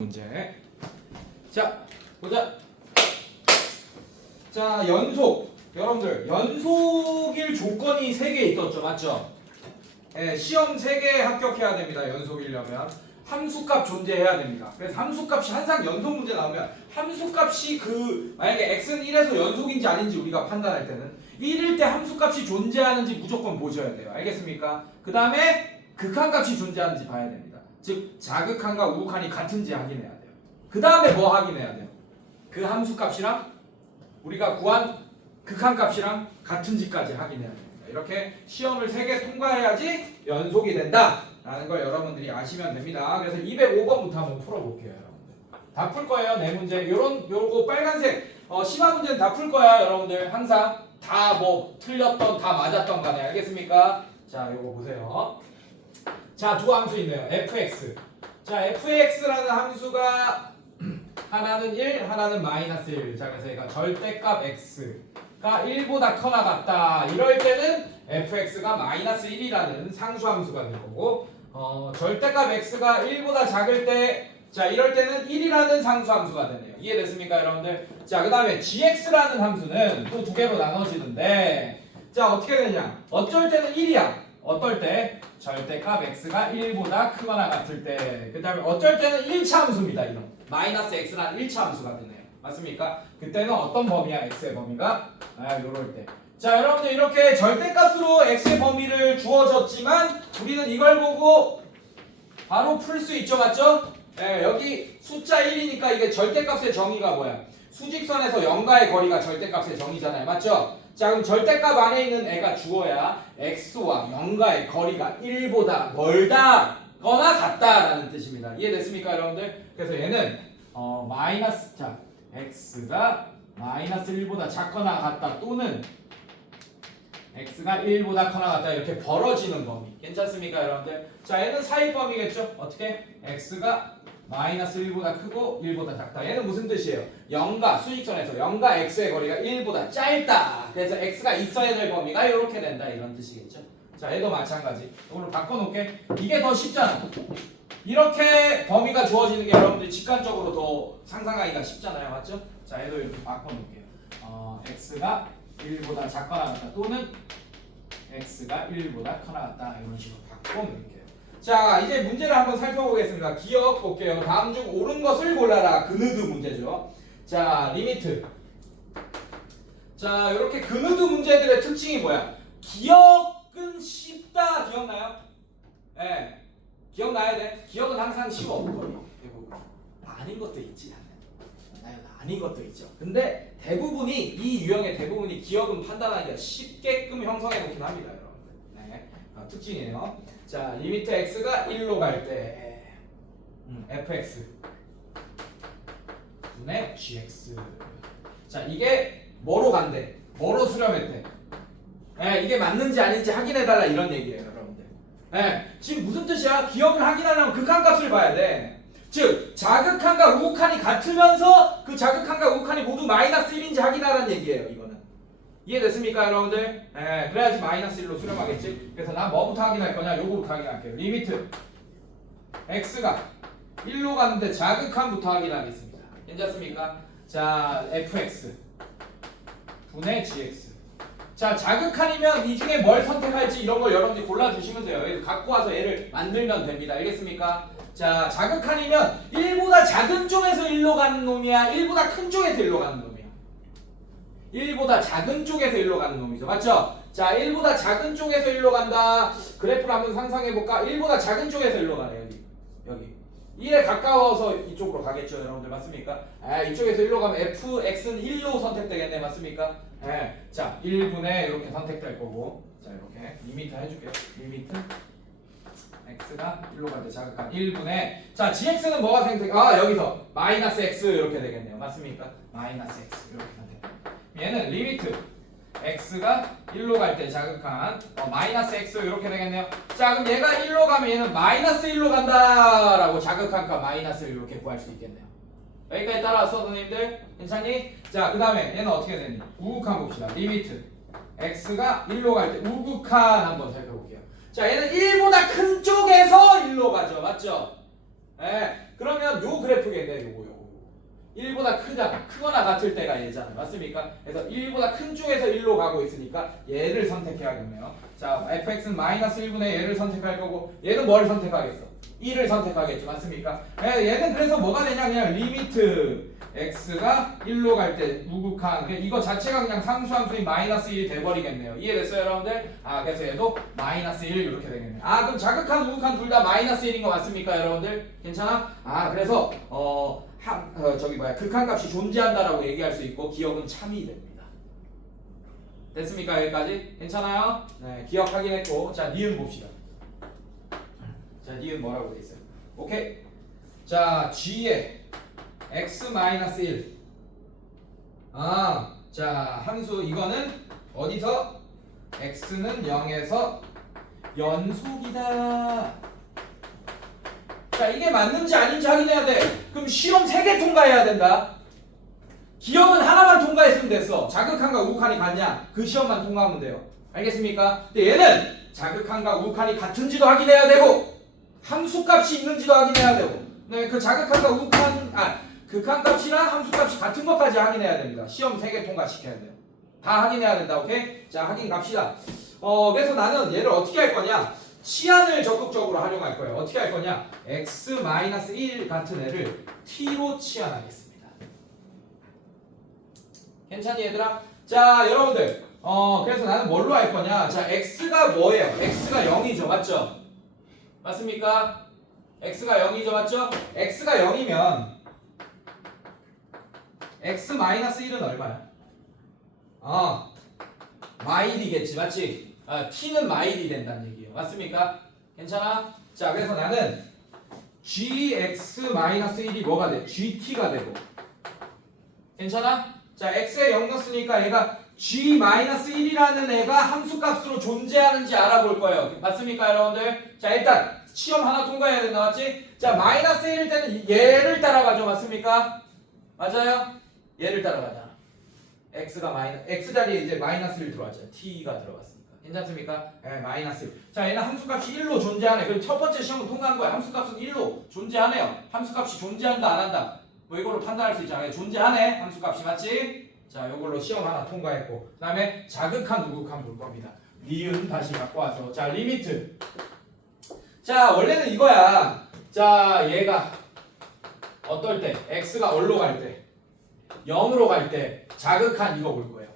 문제. 자, 보자. 자, 연속. 여러분들, 연속일 조건이 3개 있었죠. 맞죠? 네, 시험 3개 합격해야 됩니다. 연속이려면. 함수값 존재해야 됩니다. 그래서 함수값이 항상 연속 문제 나오면 함수값이 만약에 x는 1에서 연속인지 아닌지 우리가 판단할 때는 1일 때 함수값이 존재하는지 무조건 보셔야 돼요. 알겠습니까? 그 다음에 극한값이 존재하는지 봐야 됩니다. 즉 자극한과 우극한이 같은지 확인해야 돼요. 그 다음에 뭐 확인해야 돼요? 그 함수값이랑 우리가 구한 극한값이랑 같은지까지 확인해야 됩니다. 이렇게 시험을 3개 통과해야지 연속이 된다 라는 걸 여러분들이 아시면 됩니다. 그래서 205번부터 한번 풀어볼게요. 여러분들 다 풀 거예요. 네 문제 요거 빨간색 심화 문제는 다 풀 거야. 여러분들 항상 다 뭐 틀렸던 다 맞았던 간에 알겠습니까? 자 요거 보세요. 자, 두 함수 있네요. fx. 자, fx라는 함수가 하나는 1, 하나는 마이너스 1. 자, 그래서 얘가 절대값 x가 1보다 커나 같다. 이럴 때는 fx가 마이너스 1이라는 상수함수가 될 거고, 절대값 x가 1보다 작을 때, 자, 이럴 때는 1이라는 상수함수가 되네요. 이해됐습니까, 여러분들? 자, 그 다음에 gx라는 함수는 또 두 개로 나눠지는데, 자, 어떻게 되냐? 어쩔 때는 1이야. 어떨 때? 절대값 x가 1보다 크거나 같을 때. 그 다음에 어쩔 때는 1차 함수입니다. 이런 마이너스 x라는 1차 함수가 되네요. 맞습니까? 그때는 어떤 범위야? x의 범위가? 요럴 때. 자, 여러분들 이렇게 절대값으로 x의 범위를 주어졌지만 우리는 이걸 보고 바로 풀 수 있죠. 맞죠? 네, 여기 숫자 1이니까 이게 절대값의 정의가 뭐야? 수직선에서 0과의 거리가 절대값의 정의잖아요. 맞죠? 자, 그럼 절대값 안에 있는 애가 주어야 x와 0과의 거리가 1보다 멀다거나 같다라는 뜻입니다. 이해됐습니까, 여러분들? 그래서 얘는 자, x가 마이너스 1보다 작거나 같다 또는 x가 1보다 커나 같다 이렇게 벌어지는 범위. 괜찮습니까, 여러분들? 자, 얘는 사이 범위겠죠? 어떻게? x가 마이너스 1보다 크고 1보다 작다. 얘는 무슨 뜻이에요? 0과 수직선에서 0과 x의 거리가 1보다 짧다. 그래서 x가 있어야 될 범위가 이렇게 된다. 이런 뜻이겠죠? 자, 얘도 마찬가지. 이걸로 바꿔놓을게. 이게 더 쉽잖아. 이렇게 범위가 주어지는 게 여러분들이 직관적으로 더 상상하기가 쉽잖아요. 맞죠? 자, 얘도 이렇게 바꿔놓을게요. x가 1보다 작거나 같다. 또는 x가 1보다 커나 같다. 이런 식으로 바꿔놓을게요. 자, 이제 문제를 한번 살펴보겠습니다. 기억 볼게요. 다음 중 옳은 것을 골라라. 그느드 문제죠. 자, 리미트. 자, 이렇게 그느드 문제들의 특징이 뭐야? 기억은 쉽다. 기억나요? 예. 네. 기억나야 돼. 기억은 항상 쉬워. 대부분. 아닌 것도 있지. 아닌 것도 있죠. 근데 대부분이 이 유형의 대부분이 기억은 판단하기가 쉽게끔 형성해 놓긴 합니다, 여러분들. 네. 특징이에요. 자, 리미트 x가 1로 갈 때 fx 분의 gx. 자, 이게 뭐로 간대? 뭐로 수렴했대? 네, 이게 맞는지 아닌지 확인해달라 이런 얘기예요, 여러분들. 네, 지금 무슨 뜻이야? 기억을 확인하려면 극한값을 봐야 돼. 즉, 자극한과 우극한이 같으면서 그 자극한과 우극한이 모두 마이너스 1인지 확인하라는 얘기예요, 이거는. 이해됐습니까, 여러분들? 예, 그래야지 마이너스 1로 수렴하겠지. 그래서 난 뭐부터 확인할 거냐? 요거부터 확인할게요. 리미트 x가 1로 가는데 자극한부터 확인하겠습니다. 괜찮습니까? 자, fx 분의 gx. 자, 자극한이면 이 중에 뭘 선택할지 이런 걸 여러분들이 골라주시면 돼요. 여기서 갖고 와서 얘를 만들면 됩니다. 알겠습니까? 자, 자극한이면 1보다 작은 쪽에서 1로 가는 놈이야? 1보다 큰 쪽에서 1로 가는 놈이야? 1보다 작은 쪽에서 1로 가는 놈이죠. 맞죠? 자, 1보다 작은 쪽에서 1로 간다. 그래프를 한번 상상해볼까? 1보다 작은 쪽에서 1로 가네. 여기 1에 가까워서 이쪽으로 가겠죠, 여러분들. 맞습니까? 이쪽에서 1로 가면 fx는 1로 선택되겠네. 맞습니까? 자, 1분의 이렇게 선택될 거고, 자, 이렇게 리미트 해줄게요. 리미트 x가 1로 갈 때 자극한 1분의, 자, gx는 뭐가 여기서 마이너스 x 이렇게 되겠네요. 맞습니까? 마이너스 x 이렇게 선택. 얘는 리미트 x가 1로 갈 때 자극한 마이너스 x 이렇게 되겠네요. 자, 그럼 얘가 1로 가면 얘는 마이너스 1로 간다라고 자극한값 마이너스 1 이렇게 구할 수 있겠네요. 여기까지 따라왔어, 선생님들? 괜찮니? 자, 그 다음에 얘는 어떻게 되니? 우극한 봅시다. 리미트 x가 1로 갈 때 우극한 한번 살펴볼게요. 자, 얘는 1보다 큰 쪽에서 1로 가죠. 맞죠? 예. 그러면 요 그래프겠네. 요거 1보다 크거나 같을 때가 얘잖아요. 맞습니까? 그래서 1보다 큰 쪽에서 1로 가고 있으니까 얘를 선택해야겠네요. 자, fx는 마이너스 1분의 얘를 선택할 거고 얘는 뭘 선택하겠어? 2를 선택하겠죠. 맞습니까? 얘는 그래서 뭐가 되냐? 그냥 리미트 x가 1로 갈 때 우극한 이거 자체가 그냥 상수함수인 마이너스 1이 돼버리겠네요. 이해됐어요 여러분들? 그래서 얘도 마이너스 1 이렇게 되겠네요. 그럼 자극한 우극한 둘 다 마이너스 1인 거 맞습니까 여러분들? 괜찮아? 그래서 극한값이 존재한다라고 얘기할 수 있고 기억은 참이 됩니다. 됐습니까 여기까지? 괜찮아요? 네, 기억 확인했고 자 니은 봅시다. 자 니은 뭐라고 돼 있어요? 오케이. 자 g에 x-1 자 함수 이거는 어디서? x는 0에서 연속이다. 자 이게 맞는지 아닌지 확인해야 돼. 그럼 시험 3개 통과해야 된다. 기억은 하나만 통과했으면 됐어. 자극한과 우극한이 같냐? 그 시험만 통과하면 돼요. 알겠습니까? 근데 얘는 자극한과 우극한이 같은지도 확인해야 되고 함수값이 있는지도 확인해야 되고 네, 그 자극한과 우극한 극한값이랑 함수값이 같은 것까지 확인해야 됩니다. 시험 3개 통과시켜야 돼요. 다 확인해야 된다. 오케이? 자 확인 갑시다. 그래서 나는 얘를 어떻게 할 거냐? 치안을 적극적으로 활용할 거예요. 어떻게 할 거냐? x-1 같은 애를 t로 치환하겠습니다. 괜찮니 얘들아? 자 여러분들 그래서 나는 뭘로 할 거냐? 자 x가 뭐예요? x가 0이죠. 맞죠? 맞습니까? x가 0이죠. 맞죠? x가 0이면 x-1은 얼마야? 마일이겠지. 맞지? t는 마일이 된다는 얘기예요. 맞습니까? 괜찮아? 자 그래서 나는 gx-1이 뭐가 돼? gt가 되고 괜찮아? 자 x에 0 넣었으니까 얘가 g-1이라는 애가 함수값으로 존재하는지 알아볼 거예요. 맞습니까 여러분들? 자 일단 시험 하나 통과해야 된다. 맞지? 자 마이너스 1일 때는 얘를 따라가죠. 맞습니까? 맞아요? 얘를 따라가잖아. x 자리에 이제 마이너스 1 들어왔잖아요. t가 들어갔으니까. 괜찮습니까? 네, 마이너스 1. 자 얘는 함수값이 1로 존재하네. 그럼 첫 번째 시험은 통과한 거야. 함수값은 1로 존재하네요. 함수값이 존재한다 안 한다. 뭐 이걸로 판단할 수 있잖아요. 존재하네. 함수값이 맞지? 자 요걸로 시험 하나 통과했고 그 다음에 자극한 우극한 볼 겁니다. 니은 다시 갖고 와서 자 리미트. 자 원래는 이거야. 자 얘가 어떨 때 x가 어디로 갈 때 0으로 갈 때 자극한 이거 볼 거예요.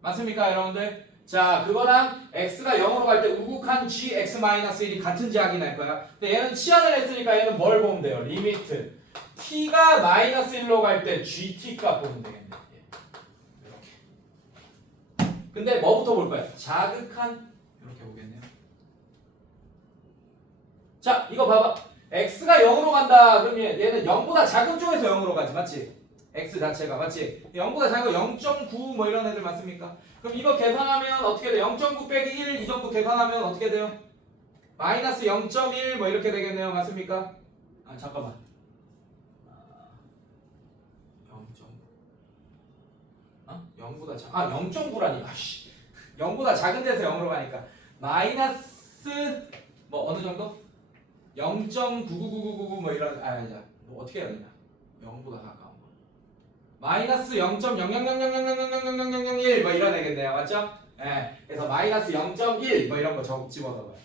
맞습니까 여러분들? 자 그거랑 x가 0으로 갈 때 우극한 gx-1이 같은지 확인할 거야. 근데 얘는 치환을 했으니까 얘는 뭘 보면 돼요? 리미트 t가 마이너스 1로 갈 때 gt 값 보면 되겠네. 이렇게. 근데 뭐부터 볼 거야? 자극한 이렇게 보겠네요. 자 이거 봐봐. x가 0으로 간다. 그럼 얘는 0보다 작은 쪽에서 0으로 가지. 맞지? x 자체가 맞지? 0보다 작은 0.9 뭐 이런 애들 맞습니까? 그럼 이거 계산하면 어떻게 돼요? 0.9 빼기 1 이 정도 계산하면 어떻게 돼요? 마이너스 0.1 뭐 이렇게 되겠네요. 맞습니까? 잠깐만. 0보다 0.9라니. 0보다 작은 데서 0으로 가니까 마이너스 뭐 어느 정도? 0.99999 뭐 이런 아니야. 뭐 어떻게 해야 되냐? 0보다 가까운 거. 마이너스 0.00000000001 뭐 이런 애겠네요. 맞죠? 예. 그래서 마이너스 0.1 뭐 이런 거 집어넣어요.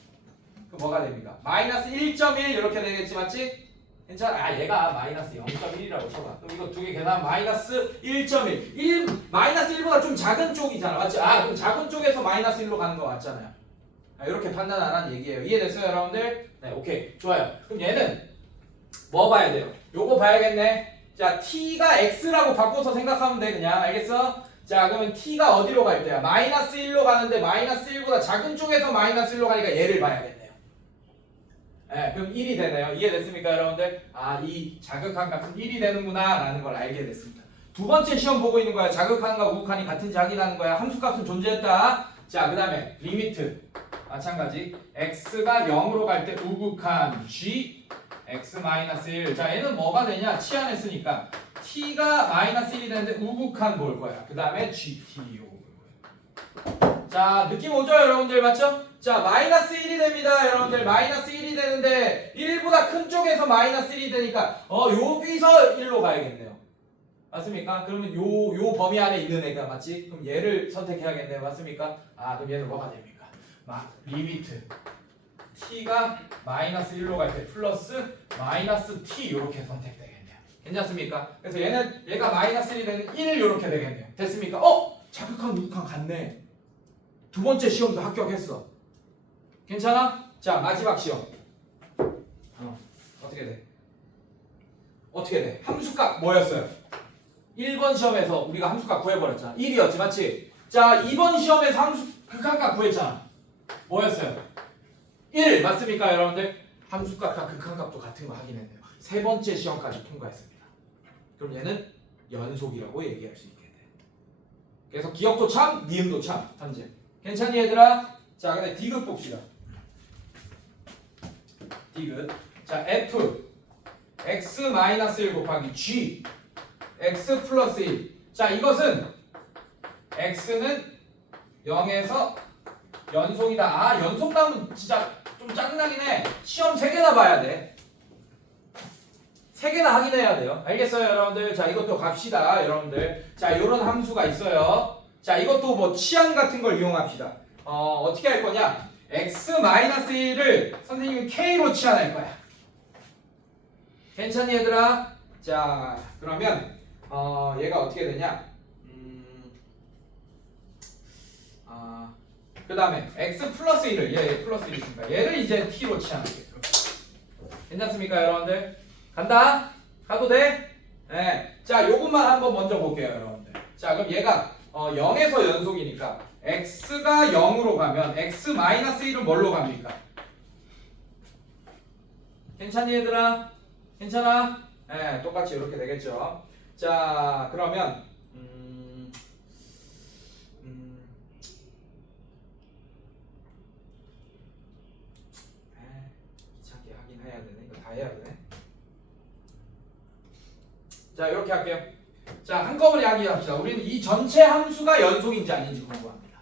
그럼 뭐가 됩니까? 마이너스 1.1 이렇게 되겠지. 맞지? 괜찮아. 얘가 마이너스 0.1이라고 쳐봐. 그럼 이거 두 개 계산하면 마이너스 1.1. 마이너스 1보다 좀 작은 쪽이잖아. 맞지? 그럼 작은 쪽에서 마이너스 1로 가는 거 맞잖아요. 이렇게 판단하라는 얘기예요. 이해됐어요 여러분들? 네 오케이 좋아요. 그럼 얘는 뭐 봐야 돼요? 요거 봐야겠네. 자 t가 x라고 바꿔서 생각하면 돼. 그냥 알겠어? 자 그러면 t가 어디로 갈 때야? 마이너스 1로 가는데 마이너스 1보다 작은 쪽에서 마이너스 1로 가니까 얘를 봐야겠네요. 네, 그럼 1이 되네요. 이해됐습니까 여러분들? 이 자극한 값은 1이 되는구나 라는 걸 알게 됐습니다. 두 번째 시험 보고 있는 거야. 자극한과 우극한이 같은지 확인하는 거야. 함수값은 존재했다. 자 그 다음에 리미트 마찬가지 x가 0으로 갈 때 우극한 g x-1. 자 얘는 뭐가 되냐? 치환했으니까 t가 마이너스 1이 되는데 우극한 볼 거야. 그 다음에 gt 요거 볼 거야. 자 느낌 오죠 여러분들? 맞죠? 자 마이너스 1이 됩니다 여러분들. 마이너스 1이 1이 되는데 1보다 큰 쪽에서 마이너스 1이 되니까 여기서 1로 가야겠네요. 맞습니까? 그러면 요 범위 안에 있는 애가 맞지? 그럼 얘를 선택해야겠네요. 맞습니까? 그럼 얘는 뭐가 됩니까? 리미트 t가 마이너스 1로 갈 때 플러스 마이너스 t 이렇게 선택되겠네요. 괜찮습니까? 그래서 얘가 마이너스 1이 되는 1 이렇게 되겠네요. 됐습니까? 자극한 우극한 같네. 두 번째 시험도 합격했어. 괜찮아? 자, 마지막 시험. 어떻게 돼? 함수값 뭐였어요? 1번 시험에서 우리가 함수값 구해버렸잖아. 1이었지, 맞지? 자, 2번 시험에서 극한값 구했잖아. 뭐였어요? 1 맞습니까, 여러분들? 함수값과 극한값도 같은 거 확인했네요. 세 번째 시험까지 통과했습니다. 그럼 얘는 연속이라고 얘기할 수 있겠네. 그래서 기억도 참, 니은도 참, 현재. 괜찮니, 얘들아? 자, 근데 디귿 봅시다. 디귿. 자, f x-1 곱하기 g x 플러스 1. 자, 이것은 x는 0에서 연속이다. 연속 나오면 진짜 좀 짜증나긴 해. 시험 3개나 봐야 돼. 3개나 확인해야 돼요. 알겠어요, 여러분들? 자, 이것도 갑시다, 여러분들. 자, 요런 함수가 있어요. 자, 이것도 뭐 치안 같은 걸 이용합시다. 어떻게 할 거냐? x-1을 선생님이 k로 치환할 거야. 괜찮니, 얘들아? 자, 그러면 얘가 어떻게 되냐? 그 다음에 x 플러스 1을 얘 플러스 1이니까 얘를 이제 t로 치환할게요. 괜찮습니까, 여러분들? 간다? 가도 돼? 네. 자, 요것만 한번 먼저 볼게요, 여러분들. 자, 그럼 얘가 0에서 연속이니까 x가 0으로 가면 x-1은 뭘로 갑니까? 괜찮니, 얘들아? 괜찮아? 네, 똑같이 이렇게 되겠죠. 자, 그러면 귀찮게 하긴 해야 되네. 이거 다 해야 되네. 자, 이렇게 할게요. 자, 한꺼번에 이야기합시다. 우리는 이 전체 함수가 연속인지 아닌지 궁금합니다.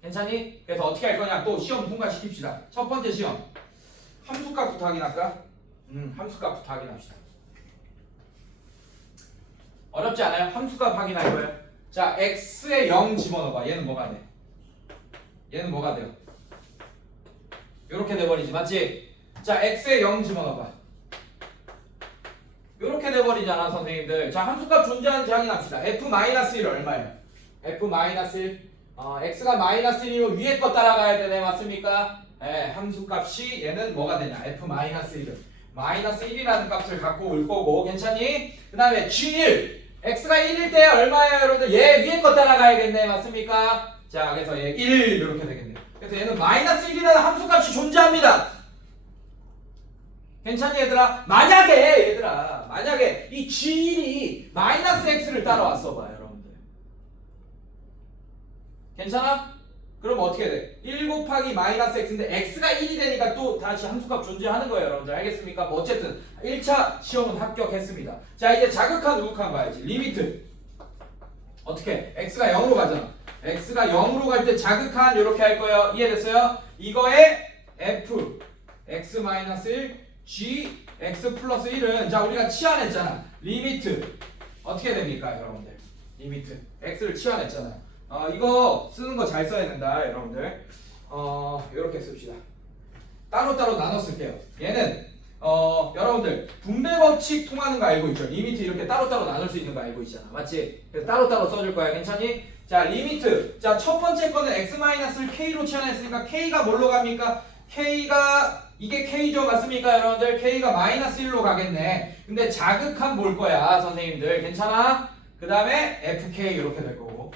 괜찮니? 그래서 어떻게 할 거냐? 또 시험 통과시킵시다. 첫 번째 시험. 함수값부터 확인할까? 함수값부터 확인합시다. 어렵지 않아요? 함수값 확인할 거예요. 자, x에 0 집어넣어봐. 얘는 뭐가 돼? 얘는 뭐가 돼요? 요렇게 돼버리지, 맞지? 자, x에 0 집어넣어봐. 요렇게 돼버리잖아, 선생님들. 자, 함수값 존재하는지 확인합시다. f-1 얼마예요? f-1 x가 마이너스 1이면 위에 거 따라가야 되네, 맞습니까? 네, 함수값이 얘는 뭐가 되냐? f-1은 마이너스 1이라는 값을 갖고 올 거고, 괜찮니? 그 다음에 g1 x가 1일 때 얼마예요, 여러분들? 얘 위에 거 따라가야겠네, 맞습니까? 자, 그래서 얘 1 이렇게 되겠네요. 그래서 얘는 마이너스 1이라는 함수값이 존재합니다. 괜찮니, 얘들아? 만약에 이 g1이 마이너스 x를 따라왔어 봐, 여러분들. 괜찮아? 그럼 어떻게 돼? 1 곱하기 마이너스 x인데 x가 1이 되니까 또 다시 함수값 존재하는 거예요, 여러분들. 알겠습니까? 뭐 어쨌든 1차 시험은 합격했습니다. 자, 이제 자극한 우극한 봐야지. 리미트 어떻게? x가 0으로 가잖아. x가 0으로 갈 때 자극한 이렇게 할 거예요. 이해됐어요? 이거에 f x-1 g x 플러스 1은 자, 우리가 치환했잖아. 리미트 어떻게 됩니까, 여러분들? 리미트 x를 치환했잖아요. 이거 쓰는 거 잘 써야 된다, 여러분들. 이렇게 씁시다. 따로따로 나눠 쓸게요. 얘는 여러분들 분배 법칙 통하는 거 알고 있죠? 리미트 이렇게 따로따로 나눌 수 있는 거 알고 있잖아, 맞지? 그래서 따로따로 써줄 거야. 괜찮니? 자, 리미트. 자, 첫 번째 거는 x-를 k로 치환했으니까 k가 뭘로 갑니까? k가 이게 k죠, 맞습니까, 여러분들? k가 마이너스 1로 가겠네. 근데 자극한 볼 거야, 선생님들. 괜찮아? 그 다음에 fk 이렇게 될 거고,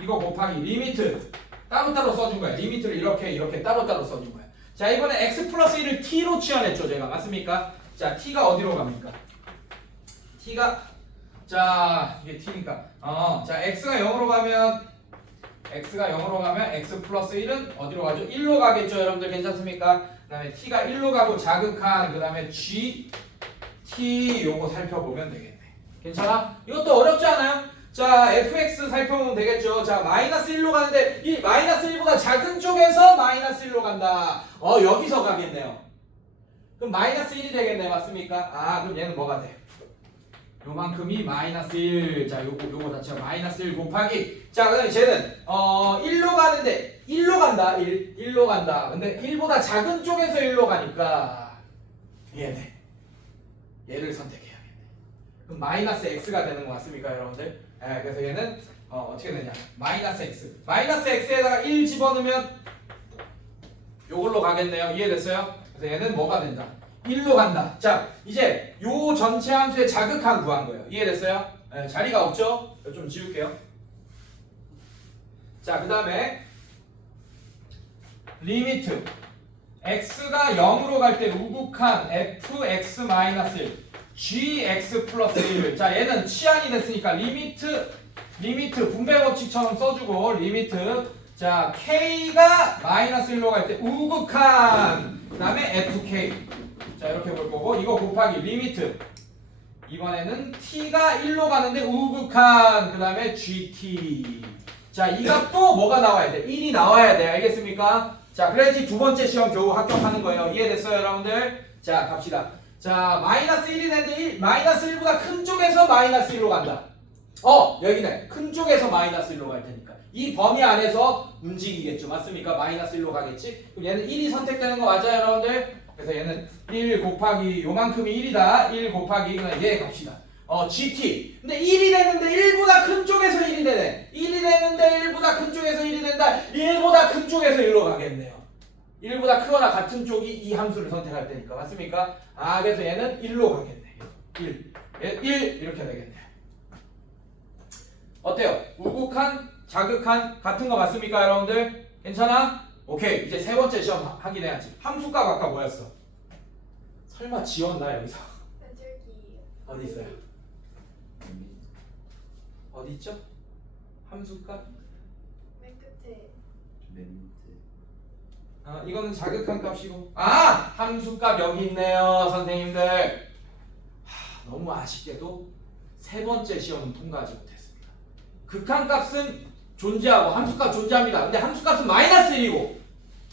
이거 곱하기 리미트 따로따로 써준 거야. 리미트를 이렇게 따로따로 써준 거야. 자, 이번에 x 플러스 1을 t로 치환했죠, 제가. 맞습니까? 자, t가 어디로 갑니까? t가 자, 이게 t니까 자, x가 0으로 가면 x 플러스 1은 어디로 가죠? 1로 가겠죠, 여러분들. 괜찮습니까? 그 다음에 t가 1로 가고 자극한 그 다음에 g t 요거 살펴보면 되겠네. 괜찮아? 이것도 어렵지 않아요? 자, fx 살펴보면 되겠죠. 자, 마이너스 1로 가는데 이 마이너스 1보다 작은 쪽에서 마이너스 1로 간다. 여기서 가겠네요. 그럼 마이너스 1이 되겠네. 맞습니까? 아, 그럼 얘는 뭐가 돼? 요만큼이 마이너스 1. 자, 요거 자체가 마이너스 1 곱하기. 자, 그다음에 쟤는 1로 가는데 1로 간다. 1로 간다. 근데 1보다 작은 쪽에서 1로 가니까 얘를 선택해야겠네. 그럼 마이너스 x가 되는 거 맞습니까, 여러분들? 네, 그래서 얘는 어떻게 되냐? 마이너스 x. 마이너스 x에다가 1 집어넣으면 요걸로 가겠네요. 이해됐어요? 그래서 얘는 뭐가 된다? 1로 간다. 자, 이제 요 전체 함수의 자극한 구한 거예요. 이해됐어요? 네, 자리가 없죠? 좀 지울게요. 자, 그 다음에 리미트 x가 0으로 갈 때 우극한 fx-1 gx 플러스 1. 자, 얘는 치환이 됐으니까 리미트 분배 법칙처럼 써주고 리미트. 자, k가 마이너스 1로 갈 때 우극한 그 다음에 fk. 자, 이렇게 볼 거고 이거 곱하기 리미트. 이번에는 t가 1로 가는데 우극한 그 다음에 gt. 자, 이 값도 뭐가 나와야 돼? 1이 나와야 돼. 알겠습니까? 자, 그래야지 두 번째 시험 겨우 합격하는 거예요. 이해됐어요, 여러분들? 자, 갑시다. 자, 마이너스 1이 되는데 마이너스 1보다 큰 쪽에서 마이너스 1로 간다. 여기네. 큰 쪽에서 마이너스 1로 갈 테니까. 이 범위 안에서 움직이겠죠. 맞습니까? 마이너스 1로 가겠지? 그럼 얘는 1이 선택되는 거 맞아요, 여러분들? 그래서 얘는 1 곱하기 요만큼이 1이다. 1 곱하기 그냥 얘 갑시다. GT. 근데 1이 되는데 1보다 큰 쪽에서 1이 되네. 1이 되는데 1보다 큰 쪽에서 1이 된다. 1보다 큰 쪽에서 1로 가겠네요. 1보다 크거나 같은 쪽이 이 함수를 선택할 테니까. 맞습니까? 아, 그래서 얘는 1로 가겠네. 1 이렇게 되겠네. 어때요? 우극한, 자극한 같은 거 맞습니까, 여러분들? 괜찮아? 오케이. 이제 세 번째 시험 확인해야지. 함수값 아까 뭐였어? 설마 지웠나 여기서? 어디 있어요? 어디 있죠? 함수값? 맨 끝에. 이거는 자극한 값이고. 아! 함수값 여기 있네요, 선생님들. 너무 아쉽게도 세 번째 시험은 통과하지 못했습니다. 극한값은 존재하고 함수값 존재합니다. 근데 함수값은 마이너스 1이고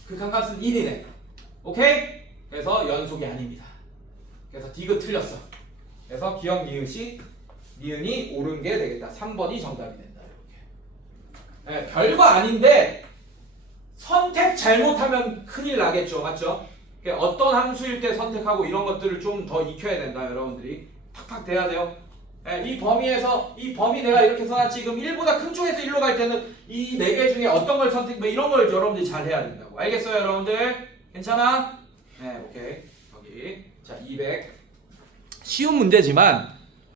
극한값은 1이네. 오케이? 그래서 연속이 아닙니다. 그래서 디귿 틀렸어. 그래서 기억 니은이 옳은 게 되겠다. 3번이 정답이 된다. 이렇게. 네, 별거 아닌데 선택 잘못하면 큰일 나겠죠. 맞죠? 어떤 함수일 때 선택하고 이런 것들을 좀 더 익혀야 된다. 여러분들이 팍팍 돼야 돼요. 네, 이 범위 내가 이렇게 써놨지. 지금 1보다 큰 쪽에서 1로 갈 때는 이 네 개 중에 어떤 걸 선택, 뭐 이런 걸 여러분들이 잘 해야 된다고. 알겠어요, 여러분들? 괜찮아? 네, 오케이. 여기. 자, 200. 쉬운 문제지만